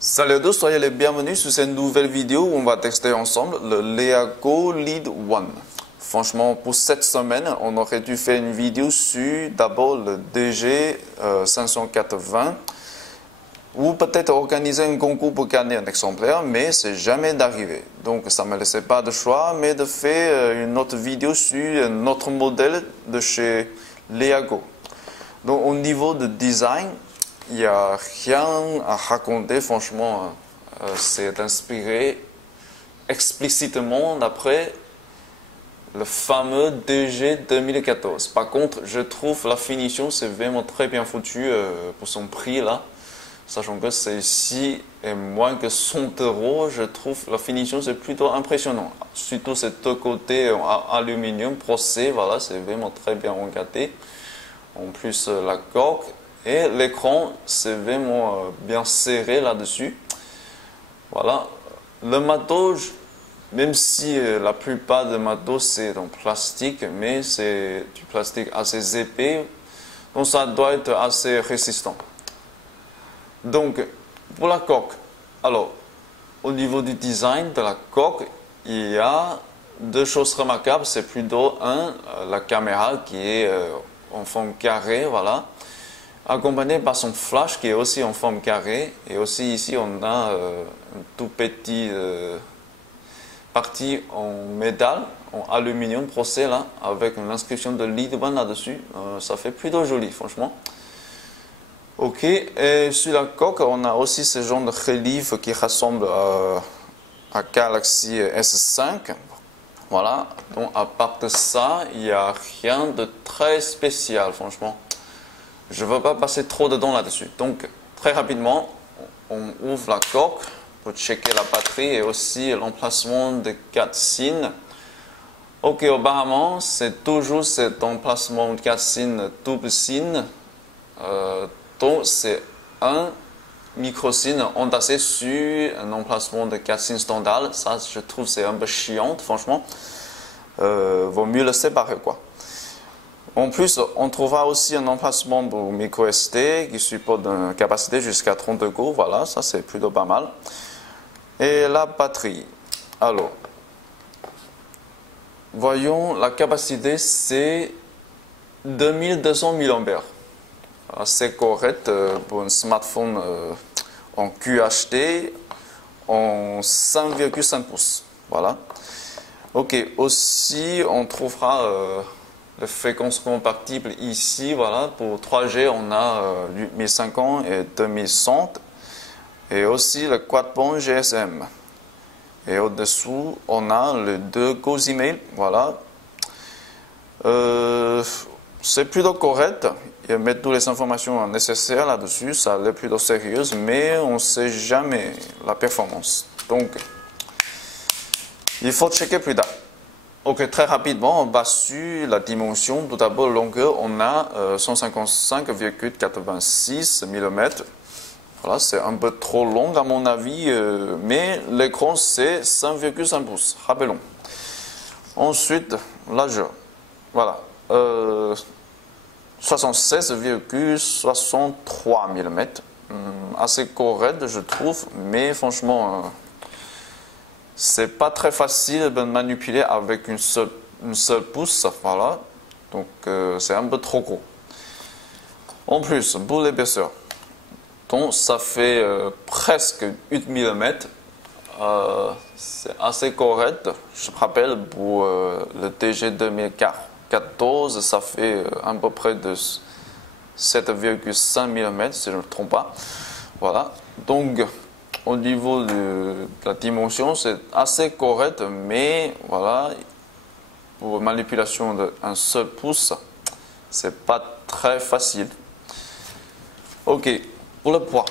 Salut à tous, soyez les bienvenus sur cette nouvelle vidéo où on va tester ensemble le Leago Lead One. Franchement, pour cette semaine, on aurait dû faire une vidéo sur d'abord le DG 580 ou peut-être organiser un concours pour gagner un exemplaire, mais c'est jamais d'arriver. Donc ça ne me laissait pas de choix, mais de faire une autre vidéo sur notre modèle de chez Leago. Donc au niveau de design, il n'y a rien à raconter, franchement, c'est inspiré explicitement d'après le fameux DG 2014. Par contre, je trouve la finition, c'est vraiment très bien foutu pour son prix là. Sachant que celle-ci est moins que 100 €, je trouve la finition c'est plutôt impressionnant. Surtout ces deux côtés en aluminium procès, voilà, c'est vraiment très bien regardé. En plus, la coque. Et l'écran, c'est vraiment bien serré là-dessus. Voilà. Le matos, même si la plupart des matos c'est en plastique, mais c'est du plastique assez épais, donc ça doit être assez résistant. Donc, pour la coque, alors, au niveau du design de la coque, il y a deux choses remarquables. C'est plutôt la caméra qui est en forme carrée, voilà, accompagné par son flash qui est aussi en forme carrée. Et aussi ici on a une toute petite partie en métal, en aluminium procès là, avec une inscription de Lead One là-dessus. Ça fait plutôt joli franchement. Ok, et sur la coque on a aussi ce genre de relief qui ressemble à Galaxy S5. Voilà, donc à part de ça, il n'y a rien de très spécial franchement. Je ne veux pas passer trop de temps là-dessus. Donc, très rapidement, on ouvre la coque pour checker la batterie et aussi l'emplacement de 4 signes. Ok, apparemment, c'est toujours cet emplacement de 4 signes double signe. Donc, c'est un micro-signe entassé sur un emplacement de 4 signes standard. Ça, je trouve, c'est un peu chiant, franchement. Vaut mieux le séparer, quoi. En plus, on trouvera aussi un emplacement pour micro SD qui supporte une capacité jusqu'à 30 €. Voilà, ça c'est plutôt pas mal. Et la batterie. Alors, voyons, la capacité c'est 2200 mAh. C'est correct pour un smartphone en QHD en 5,5 pouces. Voilà. Ok, aussi on trouvera les fréquences compatibles ici, voilà, pour 3G on a 8050 et 2100 et aussi le quad-band GSM. Et au-dessous on a les deux Go Email, voilà. C'est plutôt correct, il met toutes les informations nécessaires là-dessus, ça a l'air plutôt sérieux, mais on ne sait jamais la performance. Donc, il faut checker plus tard. Ok, très rapidement, on va sur la dimension. Tout d'abord, longueur, on a 155,86 mm. Voilà, c'est un peu trop long à mon avis, mais l'écran c'est 5,5 pouces, rappelons. Ensuite, largeur, voilà, 76,63 mm. Assez correct, je trouve, mais franchement... c'est pas très facile de manipuler avec une seule pouce, voilà. Donc c'est un peu trop gros. En plus, pour l'épaisseur, donc ça fait presque 8 mm. C'est assez correct. Je me rappelle pour le DG 2014, ça fait à peu près de 7,5 mm si je ne me trompe pas. Voilà. Donc au niveau de la dimension, c'est assez correct, mais voilà, pour manipulation d'un seul pouce, c'est pas très facile. Ok, pour le poids,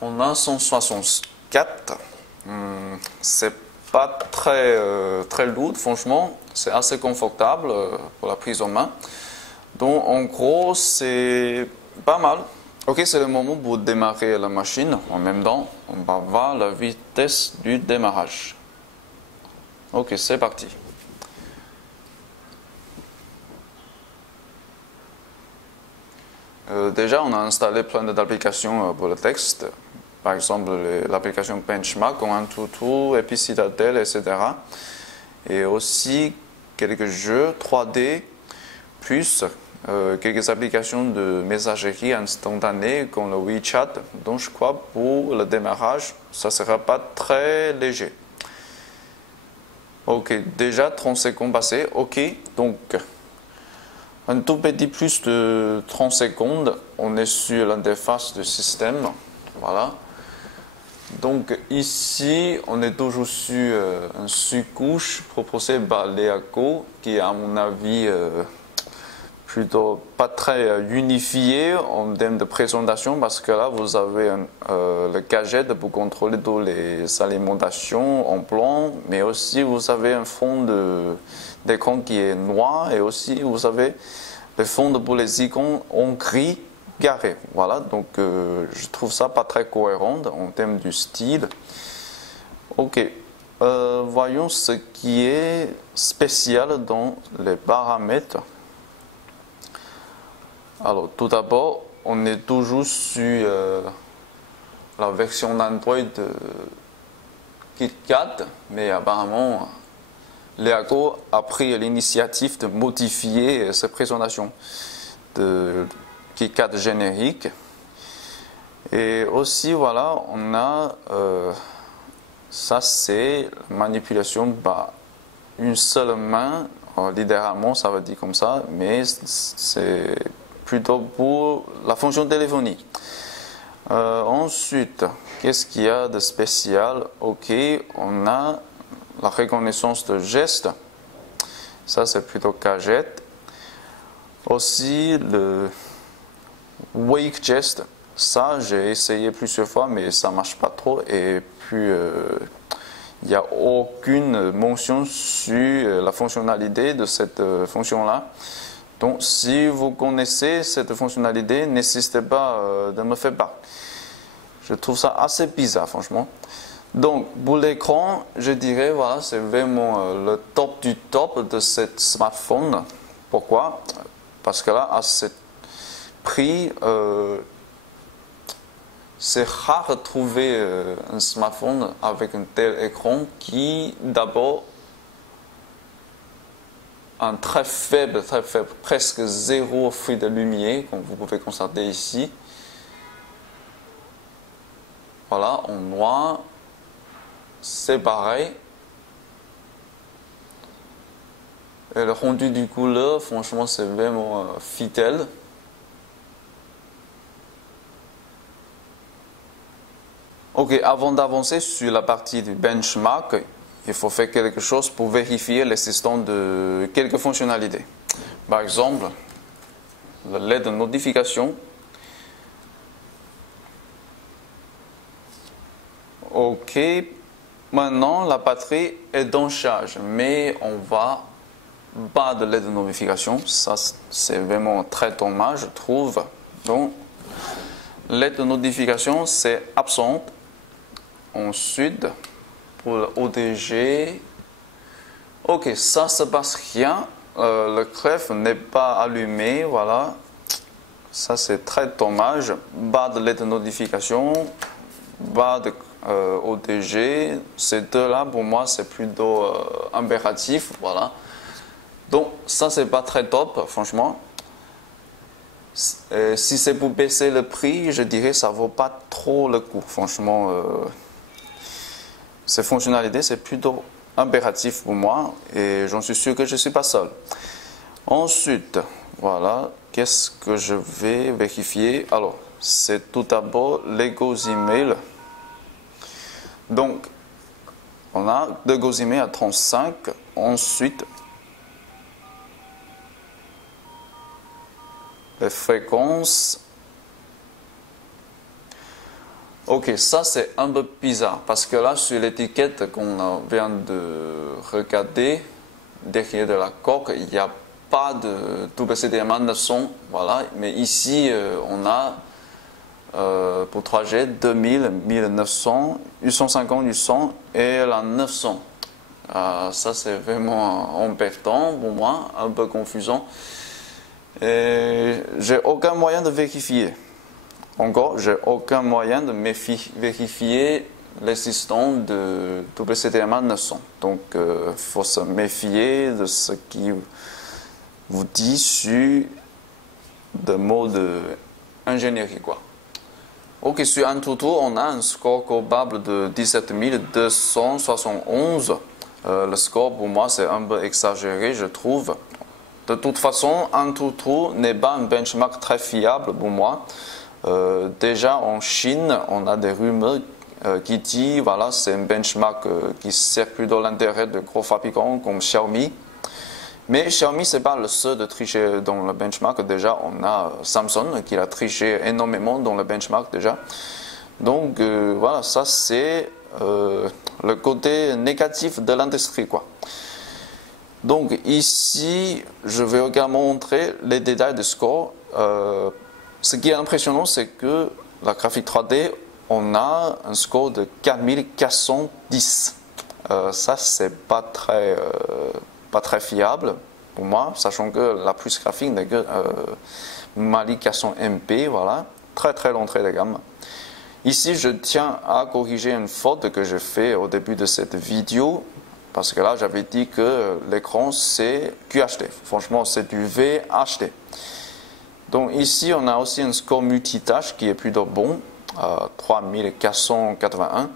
on a 164. C'est pas très lourd, franchement, c'est assez confortable pour la prise en main. Donc en gros, c'est pas mal. Ok, c'est le moment pour démarrer la machine. En même temps, on va voir la vitesse du démarrage. Ok, c'est parti. Déjà, on a installé plein d'applications pour le texte. par exemple l'application Benchmark, comme AnTuTu, Epicitatel, etc. Et aussi quelques jeux 3D, plus quelques applications de messagerie instantanée comme le WeChat. Donc je crois pour le démarrage, ça ne sera pas très léger. Ok, déjà 30 secondes passées. Ok, donc un tout petit plus de 30 secondes, on est sur l'interface du système. Voilà. Donc ici, on est toujours sur une sous-couche proposée par Leako, qui est à mon avis plutôt pas très unifié en termes de présentation, parce que là vous avez le gadget pour contrôler toutes les alimentations en plan, mais aussi vous avez un fond d'écran qui est noir, et aussi vous avez le fond pour les icônes en gris carré. Voilà, donc je trouve ça pas très cohérent en termes du style. Ok, voyons ce qui est spécial dans les paramètres. Alors, tout d'abord, on est toujours sur la version d'Android KitKat, mais apparemment, Leako a pris l'initiative de modifier cette présentation de KitKat générique. Et aussi, voilà, on a, ça c'est la manipulation par une seule main, littéralement ça veut dire comme ça, mais c'est plutôt pour la fonction téléphonie. Ensuite, qu'est-ce qu'il y a de spécial? Ok, on a la reconnaissance de gestes. Ça, c'est plutôt gadget. Aussi, le Wake Gest. Ça, j'ai essayé plusieurs fois, mais ça ne marche pas trop. Et puis, il n'y a aucune mention sur la fonctionnalité de cette fonction-là. Donc, si vous connaissez cette fonctionnalité, n'hésitez pas de me faire part. Je trouve ça assez bizarre, franchement. Donc, pour l'écran, je dirais, voilà, c'est vraiment le top du top de ce smartphone. Pourquoi? Parce que là, à ce prix, c'est rare de trouver un smartphone avec un tel écran qui, d'abord, un très faible, presque zéro fruit de lumière, comme vous pouvez constater ici. Voilà, en noir, c'est pareil. Et le rendu du couleur, franchement, c'est vraiment fidèle. Ok, avant d'avancer sur la partie du benchmark, il faut faire quelque chose pour vérifier l'existence de quelques fonctionnalités. Par exemple, le LED de notification. Ok, maintenant la batterie est en charge, mais on va pas de LED de notification. Ça, c'est vraiment très dommage, je trouve. Donc, LED de notification, c'est absent. Ensuite, pour le ODG, ok, ça se passe rien. Le clef n'est pas allumé, voilà. Ça, c'est très dommage. Bas de LED de notification, bas de ODG. Ces deux-là, pour moi, c'est plutôt impératif, voilà. Donc, ça, c'est pas très top, franchement. Si c'est pour baisser le prix, je dirais que ça vaut pas trop le coup, franchement. Ces fonctionnalités, c'est plutôt impératif pour moi et j'en suis sûr que je ne suis pas seul. Ensuite, voilà, qu'est-ce que je vais vérifier? Alors, c'est tout d'abord les Email. Donc, on a deux Email à 35. Ensuite, les fréquences. Ok, ça c'est un peu bizarre parce que là sur l'étiquette qu'on vient de regarder, derrière de la coque, il n'y a pas de WCDMA 900, voilà, mais ici on a pour 3G 2000, 1900, 850, 800 et la 900. Ça c'est vraiment embêtant pour moi, un peu confusant. Et j'ai aucun moyen de vérifier. Encore, j'ai aucun moyen de vérifier l'existence de WCTMA 900. Donc, il faut se méfier de ce qui vous dit sur des mots d'ingénierie, quoi. Ok, sur AnTuTu, on a un score global de 17 271. Le score, pour moi, c'est un peu exagéré, je trouve. De toute façon, AnTuTu n'est pas un benchmark très fiable pour moi. Déjà, en Chine, on a des rumeurs qui disent, voilà, c'est un benchmark qui circule dans l'intérêt de gros fabricants comme Xiaomi. Mais Xiaomi, ce n'est pas le seul de tricher dans le benchmark. Déjà, on a Samsung qui a triché énormément dans le benchmark déjà. Donc, voilà, ça c'est le côté négatif de l'industrie, quoi. Donc, ici, je vais également montrer les détails du score. Ce qui est impressionnant, c'est que la graphique 3D, on a un score de 4410. Ça, c'est pas très fiable pour moi, sachant que la puce graphique n'est que Mali 400 MP, voilà, très l'entrée de gamme. Ici, je tiens à corriger une faute que j'ai faite au début de cette vidéo, parce que là, j'avais dit que l'écran, c'est QHD. Franchement, c'est du VHD. Donc ici, on a aussi un score multitâche qui est plutôt bon, 3481.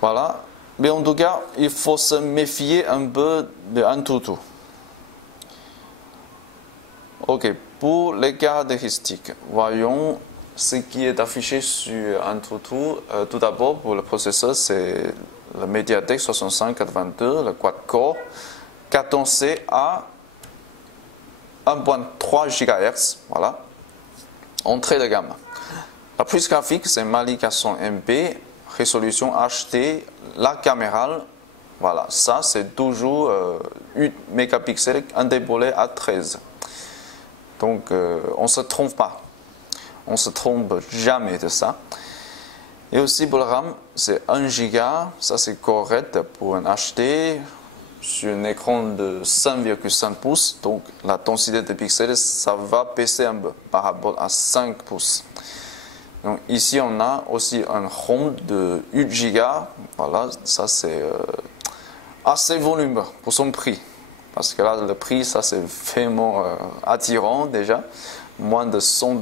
Voilà. Mais en tout cas, il faut se méfier un peu de AnTuTu. Ok, pour les caractéristiques, voyons ce qui est affiché sur AnTuTu. Tout d'abord, pour le processeur, c'est le MediaTek 6582, le quad-core, 14C à 1.3 GHz, voilà, entrée de gamme. La puce graphique, c'est Mali 400 MP, résolution HD, la caméra, voilà, ça c'est toujours 8 mégapixels indéboulé à 13. Donc on ne se trompe pas, on ne se trompe jamais de ça. Et aussi pour le RAM, c'est 1 Go, ça c'est correct pour un HD, sur un écran de 5,5 pouces, donc la densité de pixels, ça va baisser un peu par rapport à 5 pouces. Donc ici, on a aussi un ROM de 8 Go, voilà, ça c'est assez volumineux pour son prix. Parce que là, le prix, ça c'est vraiment attirant déjà, moins de 100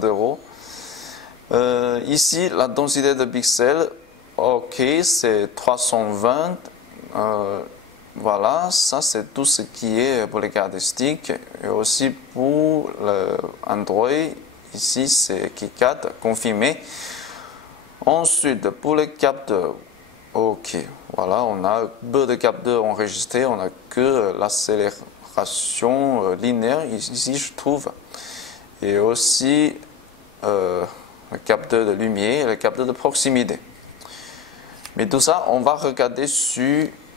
€. Ici, la densité de pixels, ok, c'est 320. Voilà, ça c'est tout ce qui est pour les caractéristiques. Et aussi pour l'Android, ici c'est KiCad confirmé. Ensuite, pour les capteurs, ok, voilà, on a peu de capteurs enregistrés, on n'a que l'accélération linéaire ici, je trouve. Et aussi le capteur de lumière et le capteur de proximité. Mais tout ça, on va regarder sur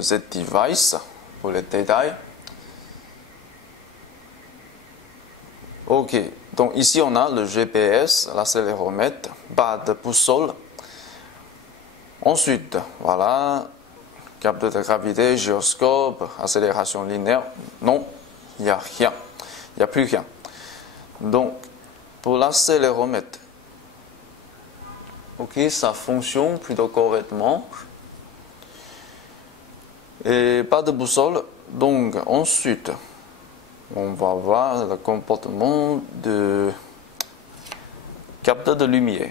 Z-Device pour les détails. Ok, donc ici on a le GPS, l'accéléromètre, pas de boussole. Ensuite, voilà, capteur de gravité, gyroscope, accélération linéaire. Non, il n'y a rien, il n'y a plus rien. Donc, pour l'accéléromètre, ok, ça fonctionne plutôt correctement. Et pas de boussole. Donc ensuite, on va voir le comportement de capteur de lumière.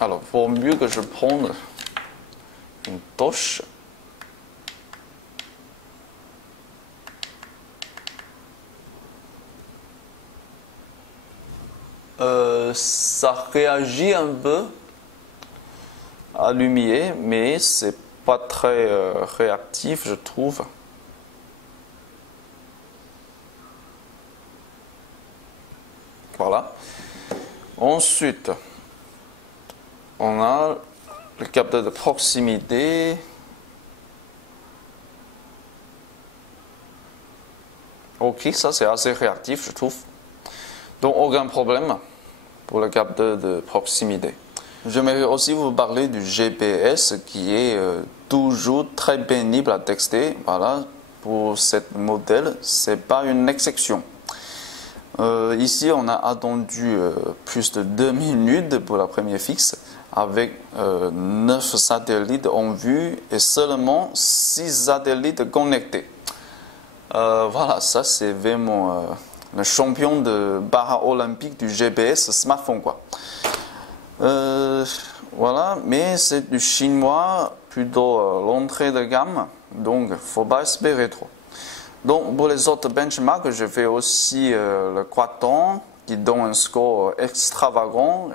Alors, pour mieux que je prenne une torche. Ça réagit un peu à la lumière, mais c'est pas très réactif, je trouve. Voilà. Ensuite, on a le capteur de proximité. Ok, ça c'est assez réactif, je trouve. Donc aucun problème pour le capteur de proximité. J'aimerais aussi vous parler du GPS qui est toujours très pénible à tester. Voilà, pour ce modèle, c'est pas une exception. Ici, on a attendu plus de 2 minutes pour la première fixe, avec 9 satellites en vue et seulement 6 satellites connectés. Voilà, ça c'est vraiment le champion de para-olympique du GPS smartphone, quoi. Voilà, mais c'est du chinois, plutôt l'entrée de gamme, donc il ne faut pas espérer trop. Donc pour les autres benchmarks, je fais aussi le Quantum qui donne un score extravagant,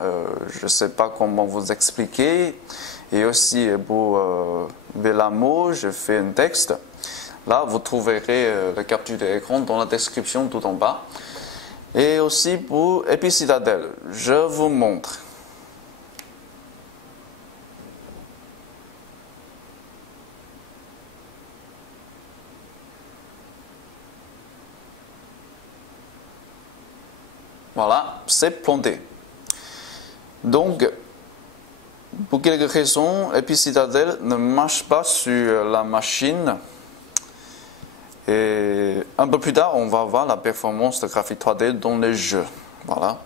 je ne sais pas comment vous expliquer. Et aussi pour Vélamo, je fais un texte. Là, vous trouverez la capture d'écran dans la description tout en bas. Et aussi pour Epicitadelle, je vous montre. Voilà, c'est planté. Donc, pour quelques raisons, Epicitadelle ne marche pas sur la machine. Et un peu plus tard, on va voir la performance de graphique 3D dans les jeux. Voilà.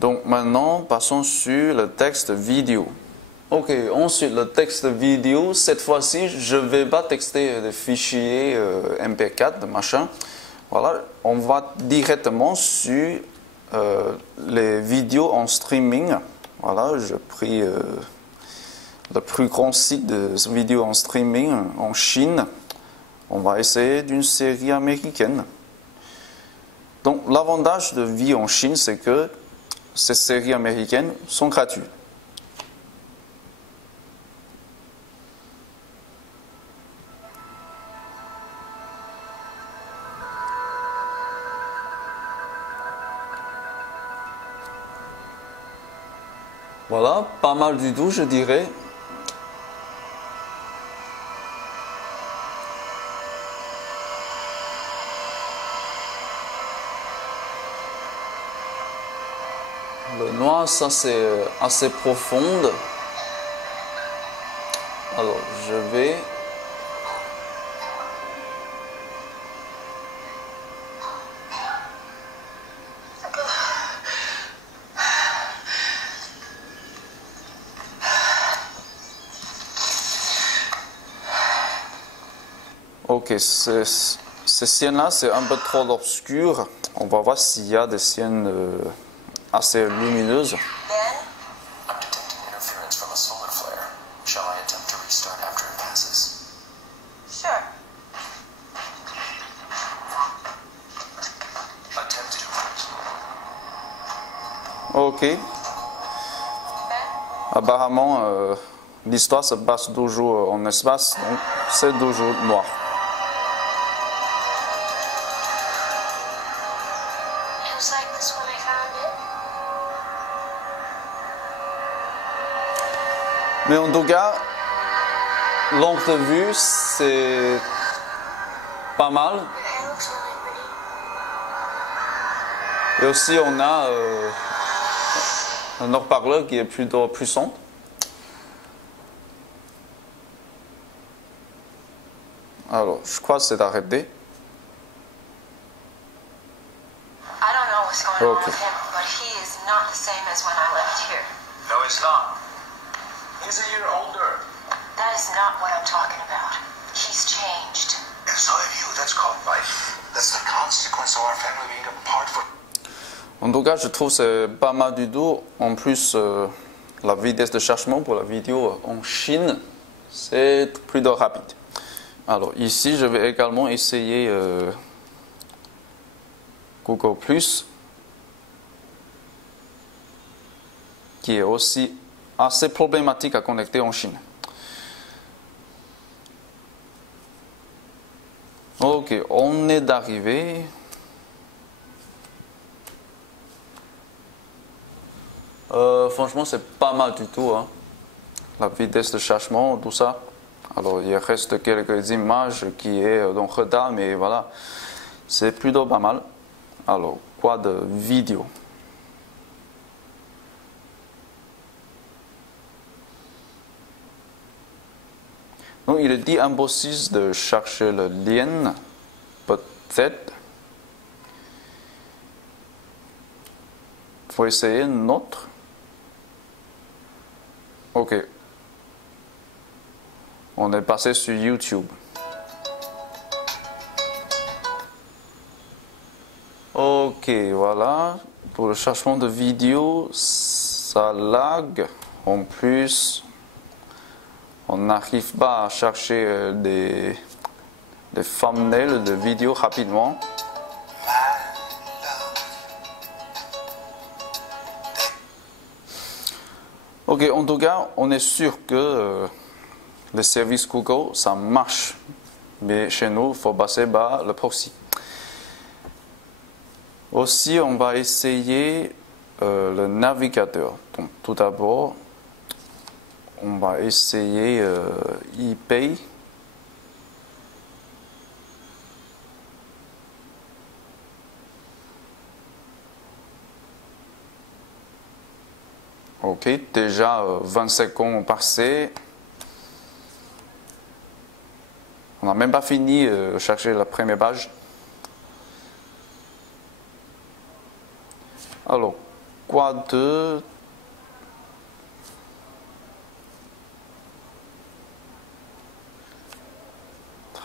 Donc maintenant, passons sur le texte vidéo. Ok, ensuite le texte vidéo, cette fois-ci, je ne vais pas texter des fichiers MP4, de machin. Voilà, on va directement sur les vidéos en streaming. Voilà, j'ai pris le plus grand site de vidéos en streaming en Chine. On va essayer d'une série américaine. Donc l'avantage de vie en Chine, c'est que ces séries américaines sont gratuites. Voilà, pas mal du tout, je dirais. Le noir, ça c'est assez profonde. Alors, je vais... Ok, ces scènes-là, c'est un peu trop obscur. On va voir s'il y a des scènes assez lumineuses. I'm detecting interference from a solar flare. Shall I attempt to restart after it passes? Sure. Attempt to. Ok. Apparemment, l'histoire se passe toujours en espace, donc c'est toujours noir. It was like this when I found it. Mais en tout cas, l'angle de vue, c'est pas mal. Your hair looks really pretty. Et aussi, on a un haut-parleur qui est plutôt puissant. Alors, je crois que c'est arrêté. I don't know what's going on Okay. with him, but he is not the same as when I left here. No, he's not. He's a year older. That is not what I'm talking about. He's changed. And so have you. That's called life. That's the consequence of our family being apart for. En tout cas, je trouve que c'est pas mal du tout. En plus, la vitesse de chargement pour la vidéo en Chine, c'est plutôt rapide. Alors ici, je vais également essayer Google+, qui est aussi assez problématique à connecter en Chine. Ok, on est arrivé. Franchement, c'est pas mal du tout, hein. La vitesse de chargement, tout ça. Alors, il reste quelques images qui est dans retard, mais voilà, c'est plutôt pas mal. Alors, quoi de vidéo? Donc, il est dit impossible de chercher le lien, peut-être. faut essayer une autre. Ok. On est passé sur YouTube. Ok, voilà. Pour le cherchement de vidéo, ça lag. En plus, on n'arrive pas à chercher des thumbnails de vidéos rapidement. Ok, en tout cas, on est sûr que le service Google, ça marche. Mais chez nous, il faut passer par le proxy. Aussi, on va essayer le navigateur. Donc, tout d'abord, on va essayer ePay. Ok, déjà 20 secondes ont passé. On n'a même pas fini de chercher la première page. Alors, quoi de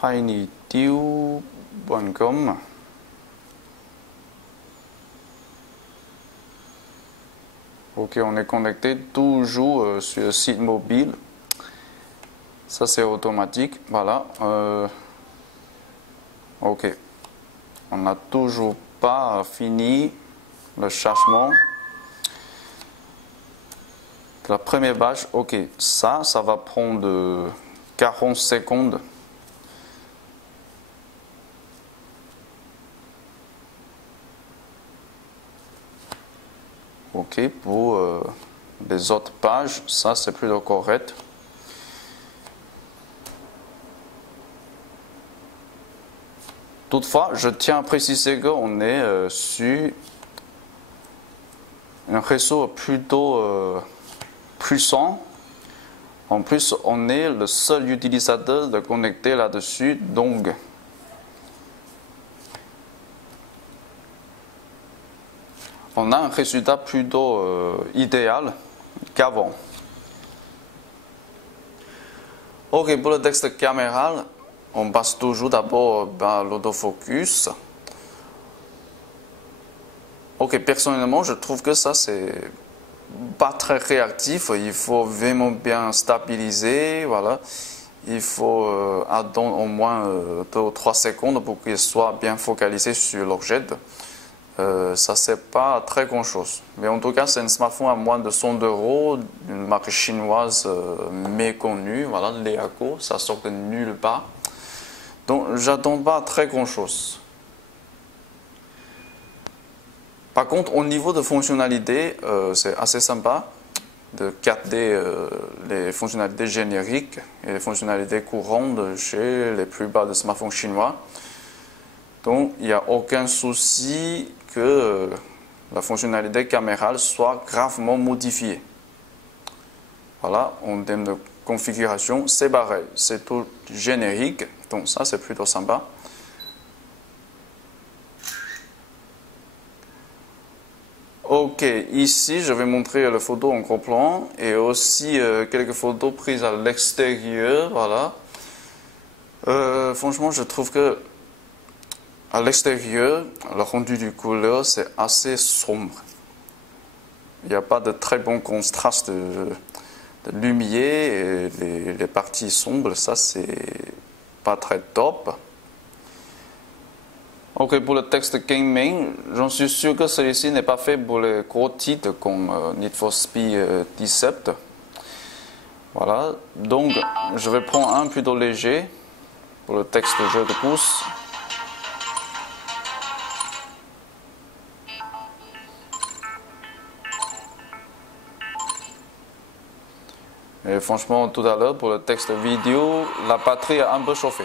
tinydeal.com. Ok, on est connecté toujours sur le site mobile. Ça, c'est automatique. Voilà. Ok. On n'a toujours pas fini le cherchement. La première page, ok. Ça va prendre 40 secondes. Ok, pour les autres pages, ça c'est plutôt correct. Toutefois, je tiens à préciser qu'on est sur un réseau plutôt puissant. En plus, on est le seul utilisateur de connecter là-dessus, donc on a un résultat plutôt idéal qu'avant. Ok, pour le texte caméral, on passe toujours d'abord par l'autofocus. Ok, personnellement, je trouve que ça, c'est pas très réactif. Il faut vraiment bien stabiliser. Voilà. Il faut attendre au moins 2 ou 3 secondes pour qu'il soit bien focalisé sur l'objet. Ça, c'est pas très grand chose. Mais en tout cas, c'est un smartphone à moins de 100 €, d'une marque chinoise méconnue. Voilà, Leago, ça sort de nulle part. Donc, j'attends pas très grand chose. Par contre, au niveau de fonctionnalité, c'est assez sympa de garder les fonctionnalités génériques et les fonctionnalités courantes chez les plupart des smartphones chinois. Donc, il n'y a aucun souci que la fonctionnalité camérale soit gravement modifiée. Voilà, en termes de configuration, c'est pareil, c'est tout générique, donc ça c'est plutôt sympa. Ok, ici je vais montrer les photos en gros plan et aussi quelques photos prises à l'extérieur, voilà. Franchement, je trouve que à l'extérieur, le rendu du couleur, c'est assez sombre. Il n'y a pas de très bon contraste de lumière et les parties sombres, ça c'est pas très top. Ok, pour le texte gaming, j'en suis sûr que celui-ci n'est pas fait pour les gros titres comme Need for Speed 17. Voilà, donc je vais prendre un plutôt léger pour le texte jeu de course. Et franchement, tout à l'heure, pour le texte vidéo, la batterie a un peu chauffé.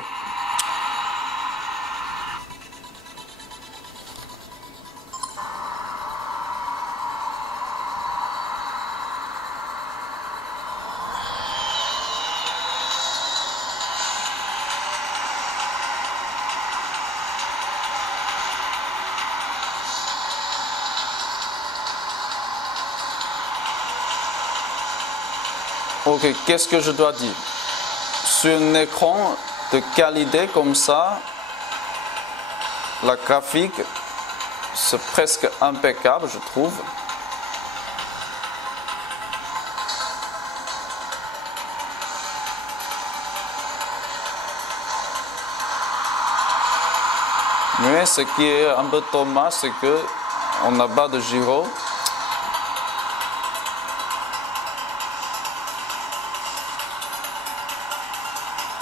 Ok, qu'est-ce que je dois dire? Sur un écran de qualité comme ça, la graphique, c'est presque impeccable, je trouve. Mais ce qui est un peu dommage, c'est que on n'a pas de gyro.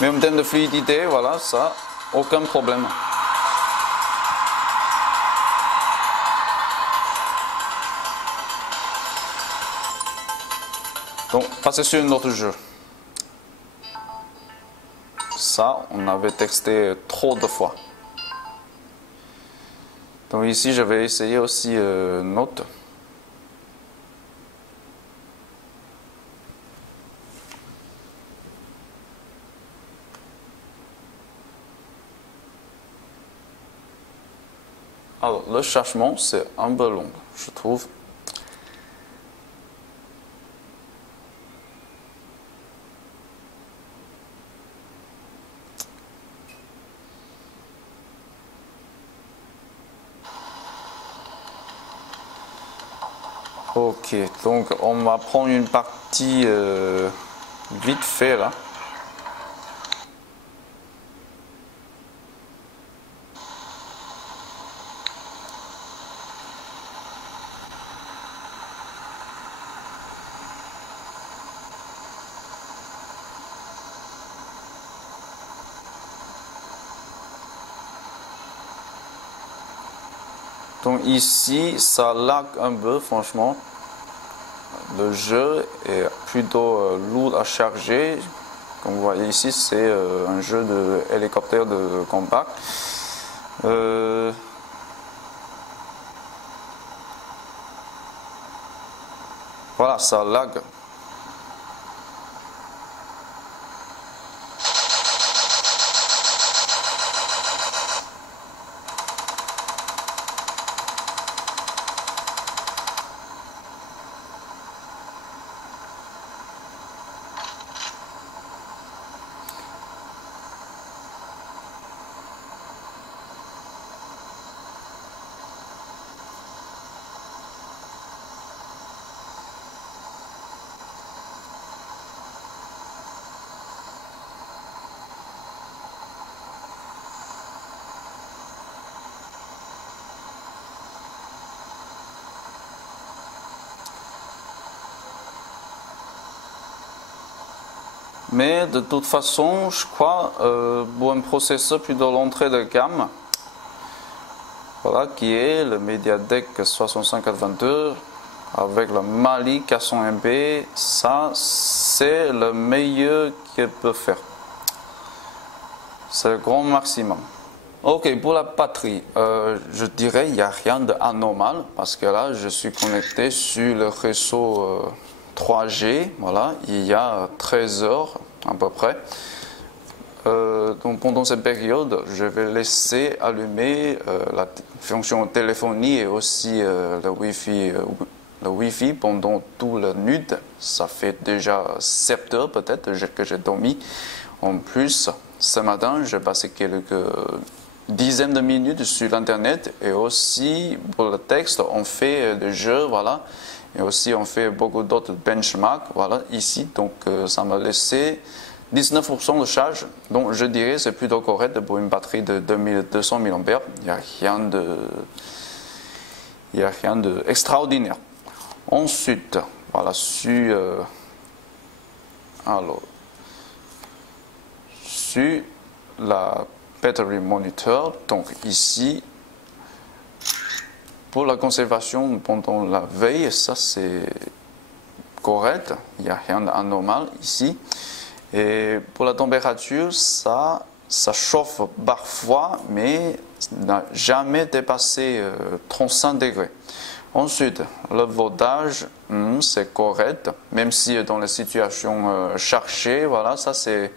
Mais en termes de fluidité, voilà, ça, aucun problème. Donc, passer sur un autre jeu. Ça, on avait testé trop de fois. Donc ici, je vais essayer aussi Note. Alors, le chargement, c'est un peu long, je trouve. Ok, donc on va prendre une partie vite fait là. Donc ici, ça lag un peu, franchement. Le jeu est plutôt lourd à charger. Comme vous voyez ici, c'est un jeu de hélicoptère de combat. Voilà, ça lag. Mais de toute façon, je crois, pour un processeur plutôt l'entrée de gamme, voilà, qui est le MediaTek 6582 avec le Mali 400 MB, ça c'est le meilleur qu'il peut faire. C'est le grand maximum. Ok, pour la batterie, je dirais il n'y a rien d'anormal parce que là je suis connecté sur le réseau 3G, voilà, il y a 13 heures à peu près. Donc pendant cette période, je vais laisser allumer la fonction téléphonie et aussi le Wi-Fi pendant toute la nuit. Ça fait déjà 7 heures peut-être que j'ai dormi. En plus, ce matin, j'ai passé quelques dizaines de minutes sur l'internet et aussi pour le texte, on fait des jeux, voilà. Et aussi, on fait beaucoup d'autres benchmarks, voilà, ici. Donc, ça m'a laissé 19% de charge. Donc, je dirais c'est plutôt correct pour une batterie de 2200 mAh. Il n'y a rien de extraordinaire. Ensuite, voilà, sur la battery monitor, donc ici, pour la conservation pendant la veille, ça c'est correct, il n'y a rien d'anormal ici. Et pour la température, ça chauffe parfois, mais n'a jamais dépassé 35 degrés. Ensuite, le voltage, c'est correct, même si dans les situations chargées, voilà, ça c'est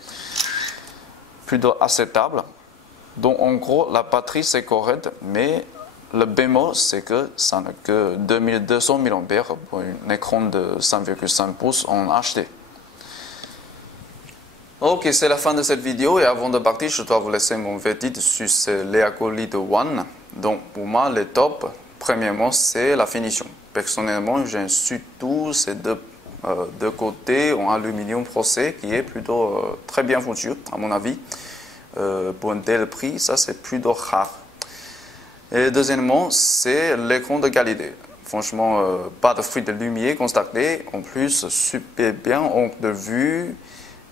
plutôt acceptable. Donc en gros, la batterie c'est correct, mais le bémol, c'est que ça n'a que 2200 mAh pour un écran de 5,5 pouces en HD. Ok, c'est la fin de cette vidéo et avant de partir, je dois vous laisser mon verdict sur ce Leago Lead One. Donc pour moi, le top, premièrement, c'est la finition. Personnellement, j'ai surtout ces deux côtés en aluminium procès qui est plutôt très bien foutu, à mon avis. Pour un tel prix, ça c'est plutôt rare. Et deuxièmement, c'est l'écran de qualité. Franchement, pas de fuite de lumière constatée. En plus, super bien angle de vue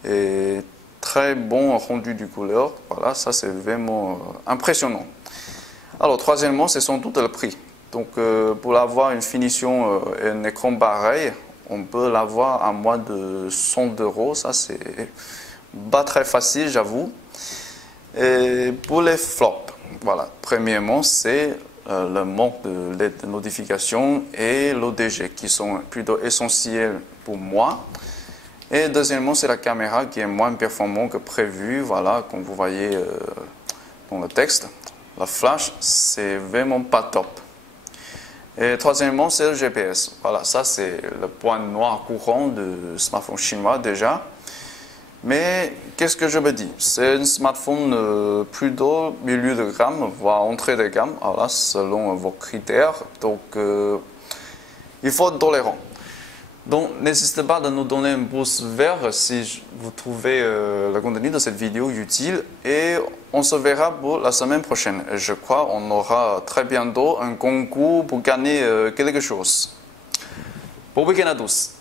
et très bon rendu du couleur. Voilà, ça c'est vraiment impressionnant. Alors, troisièmement, c'est sans doute le prix. Donc, pour avoir une finition et un écran pareil, on peut l'avoir à moins de 100 €. Ça, c'est pas très facile, j'avoue. Et pour les flops, voilà. Premièrement, c'est le manque de LED de notification et l'ODG qui sont plutôt essentiels pour moi. Et deuxièmement, c'est la caméra qui est moins performante que prévu. Voilà, comme vous voyez dans le texte. La flash, c'est vraiment pas top. Et troisièmement, c'est le GPS. Voilà, ça c'est le point noir courant de smartphone chinois déjà. Mais qu'est-ce que je me dis? C'est un smartphone plutôt milieu de gamme, voire entrée de gamme, voilà, selon vos critères. Donc, il faut être tolérant. Donc, n'hésitez pas à nous donner un pouce vert si vous trouvez le contenu de cette vidéo utile. Et on se verra pour la semaine prochaine. Je crois qu'on aura très bientôt un concours pour gagner quelque chose. Bon week-end à tous!